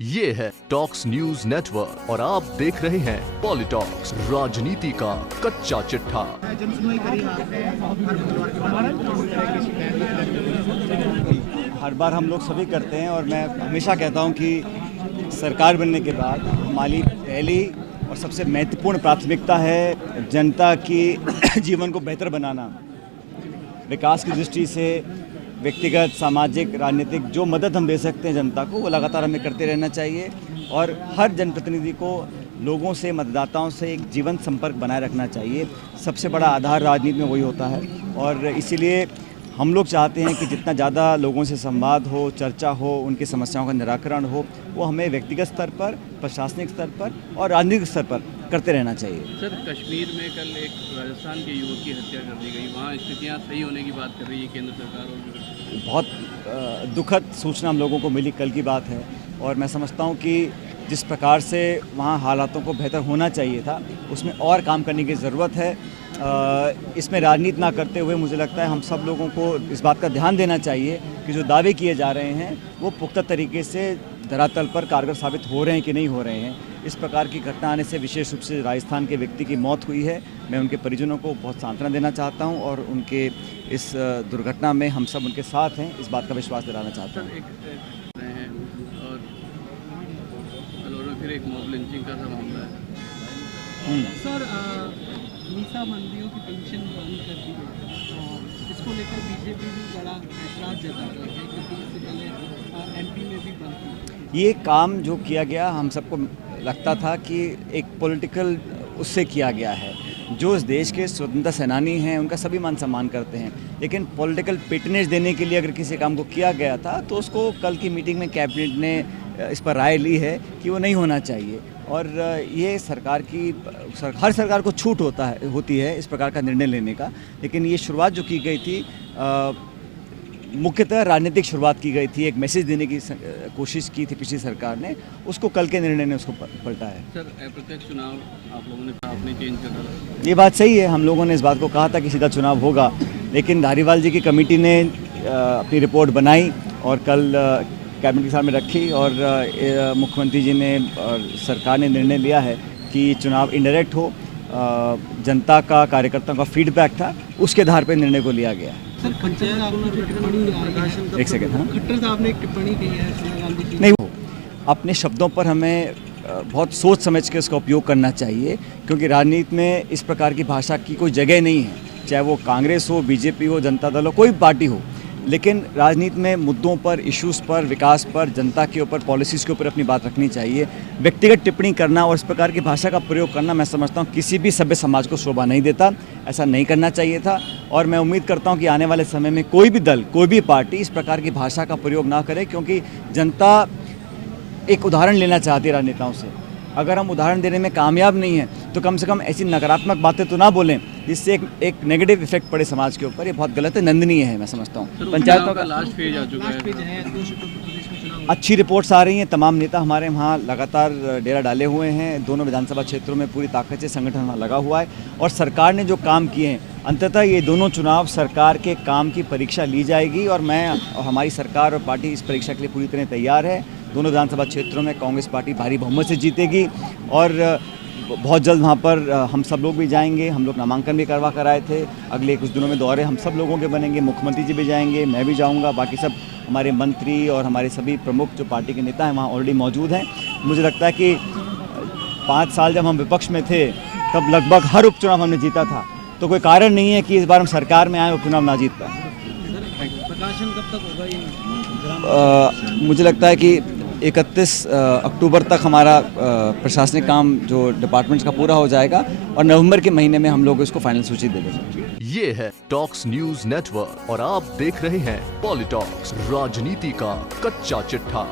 ये है talks news network और आप देख रहे हैं पॉलिटॉक्स, राजनीति का कच्चा चिट्ठा। हर बार हम लोग सभी करते हैं और मैं हमेशा कहता हूं कि सरकार बनने के बाद हमारी पहली और सबसे महत्वपूर्ण प्राथमिकता है जनता की जीवन को बेहतर बनाना। विकास की दृष्टि से व्यक्तिगत, सामाजिक, राजनीतिक जो मदद हम दे सकते हैं जनता को, वो लगातार हमें करते रहना चाहिए और हर जनप्रतिनिधि को लोगों से, मतदाताओं से एक जीवन संपर्क बनाए रखना चाहिए। सबसे बड़ा आधार राजनीति में वही होता है और इसीलिए हम लोग चाहते हैं कि जितना ज़्यादा लोगों से संवाद हो, चर्चा हो, उनकी समस्याओं का निराकरण हो, वो हमें व्यक्तिगत स्तर पर, प्रशासनिक स्तर पर और राजनीतिक स्तर पर करते रहना चाहिए। सर, कश्मीर में कल एक राजस्थान के युवक की हत्या कर दी गई, वहाँ स्थितियाँ सही होने की बात कर रही है केंद्र सरकार और बहुत दुखद सूचना हम लोगों को मिली, कल की बात है और मैं समझता हूँ कि जिस प्रकार से वहाँ हालातों को बेहतर होना चाहिए था, उसमें और काम करने की ज़रूरत है। इसमें राजनीति ना करते हुए मुझे लगता है हम सब लोगों को इस बात का ध्यान देना चाहिए कि जो दावे किए जा रहे हैं वो पुख्ता तरीके से धरातल पर कारगर साबित हो रहे हैं कि नहीं हो रहे हैं। इस प्रकार की घटना आने से विशेष रूप से राजस्थान के व्यक्ति की मौत हुई है। मैं उनके परिजनों को बहुत सांत्वना देना चाहता हूं और उनके इस दुर्घटना में हम सब उनके साथ हैं, इस बात का विश्वास दिलाना चाहता हूं। फिर एक मॉब लिंचिंग का मामला है। सर, मीसा मंदियों की पेंशन बंद कर दी है और इसको लेकर बीजेपी भी बड़ा ऐतराज जता रही है क्योंकि इससे पहले एमपी में भी बंद थी। ये काम जो किया गया हम सबको लगता था कि एक पॉलिटिकल उससे किया गया है। जो इस देश के स्वतंत्रता सेनानी हैं उनका सभी मान सम्मान करते हैं, लेकिन पॉलिटिकल पेटनेज देने के लिए अगर किसी काम को किया गया था तो उसको कल की मीटिंग में कैबिनेट ने इस पर राय ली है कि वो नहीं होना चाहिए और ये सरकार की हर सरकार को छूट होती है इस प्रकार का निर्णय लेने का, लेकिन ये शुरुआत जो की गई थी मुख्यतः राजनीतिक शुरुआत की गई थी, एक मैसेज देने की कोशिश की थी पिछली सरकार ने, उसको कल के निर्णय ने उसको पलटा है। सर, अप्रत्यक्ष चुनाव आप लोगों ने आपने चेंज कर रहा, ये बात सही है। हम लोगों ने इस बात को कहा था कि सीधा चुनाव होगा, लेकिन धारीवाल जी की कमेटी ने अपनी रिपोर्ट बनाई और कल कैबिनेट के सामने रखी और मुख्यमंत्री जी ने और सरकार ने निर्णय लिया है कि चुनाव इनडायरेक्ट हो। जनता का, कार्यकर्ताओं का फीडबैक था, उसके आधार पर निर्णय को लिया गया। सर, खट्टर साहब ने जो टिप्पणी एक सेकंड, हाँ, खट्टर साहब ने एक टिप्पणी की है सोनिया गांधी की, नहीं, वो अपने शब्दों पर हमें बहुत सोच समझ के उसका उपयोग करना चाहिए क्योंकि राजनीति में इस प्रकार की भाषा की कोई जगह नहीं है, चाहे वो कांग्रेस हो, बीजेपी हो, जनता दल हो, कोई पार्टी हो। लेकिन राजनीति में मुद्दों पर, इश्यूज़ पर, विकास पर, जनता के ऊपर, पॉलिसीज़ के ऊपर अपनी बात रखनी चाहिए। व्यक्तिगत टिप्पणी करना और इस प्रकार की भाषा का प्रयोग करना मैं समझता हूँ किसी भी सभ्य समाज को शोभा नहीं देता, ऐसा नहीं करना चाहिए था और मैं उम्मीद करता हूँ कि आने वाले समय में कोई भी दल, कोई भी पार्टी इस प्रकार की भाषा का प्रयोग ना करे क्योंकि जनता एक उदाहरण लेना चाहती है राजनेताओं से। अगर हम उदाहरण देने में कामयाब नहीं हैं तो कम से कम ऐसी नकारात्मक बातें तो ना बोलें जिससे एक नेगेटिव इफेक्ट पड़े समाज के ऊपर। ये बहुत गलत है, निंदनीय है, मैं समझता हूँ। पंचायतों का लास्ट फेज आ चुका है, अच्छी रिपोर्ट्स आ रही हैं। तमाम नेता हमारे वहाँ लगातार डेरा डाले हुए हैं। दोनों विधानसभा क्षेत्रों में पूरी ताकत से संगठन वहाँ लगा हुआ है और सरकार ने जो काम किए हैं, अंततः ये दोनों चुनाव सरकार के काम की परीक्षा ली जाएगी और मैं और हमारी सरकार और पार्टी इस परीक्षा के लिए पूरी तरह तैयार है। दोनों विधानसभा क्षेत्रों में कांग्रेस पार्टी भारी बहुमत से जीतेगी और बहुत जल्द वहाँ पर हम सब लोग भी जाएंगे। हम लोग नामांकन भी करवा कर आए थे। अगले कुछ दिनों में दौरे हम सब लोगों के बनेंगे, मुख्यमंत्री जी भी जाएंगे, मैं भी जाऊँगा, बाकी सब हमारे मंत्री और हमारे सभी प्रमुख जो पार्टी के नेता हैं वहाँ ऑलरेडी मौजूद हैं। मुझे लगता है कि 5 साल जब हम विपक्ष में थे तब लगभग हर उपचुनाव हमने जीता था, तो कोई कारण नहीं है कि इस बार हम सरकार में आए उपचुनाव ना जीत पाए। प्रकाशन कब तक होगा ये? मुझे लगता है कि 31 अक्टूबर तक हमारा प्रशासनिक काम जो डिपार्टमेंट्स का पूरा हो जाएगा और नवंबर के महीने में हम लोग इसको फाइनल सूची दे देंगे। ये है टॉक्स न्यूज नेटवर्क और आप देख रहे हैं पॉलिटॉक्स, राजनीति का कच्चा चिट्ठा।